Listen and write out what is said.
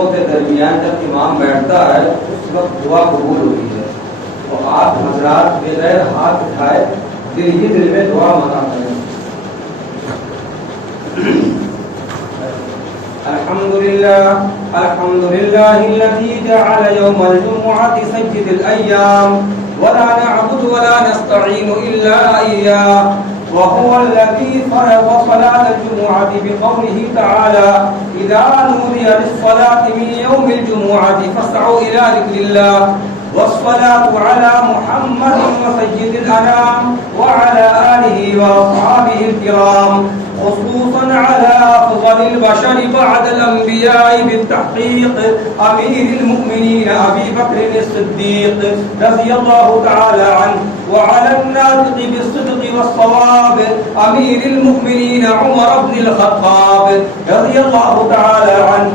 रुकों के दरमियान जब इमाम बैठता है उस वक्त दुआ कबूल होती है। तो आप हजरात बगैर हाथ उठाए दिल ही दिल में दुआ मांगा करें। अल्हम्दुलिल्लाह الذي جعل يوم الجمعة سيد الأيام ولا نعبد ولا نستعين إلا إياه وهو الذي فرض صلاة الجمعة بقوله تعالى إذا نودي للصلاة من يوم الجمعة فاسعوا إلى ذكر الله والصلاة على محمد وسيد الأنام وعلى آله وأصحابه الكرام خصوصا على أفضل البشر بعد الأنبياء بالتحقيق أمير المؤمنين أبي بكر الصديق رضي الله تعالى عنه وعلى الناطق بالصدق والصواب أمير المؤمنين عمر بن الخطاب رضي الله تعالى عنه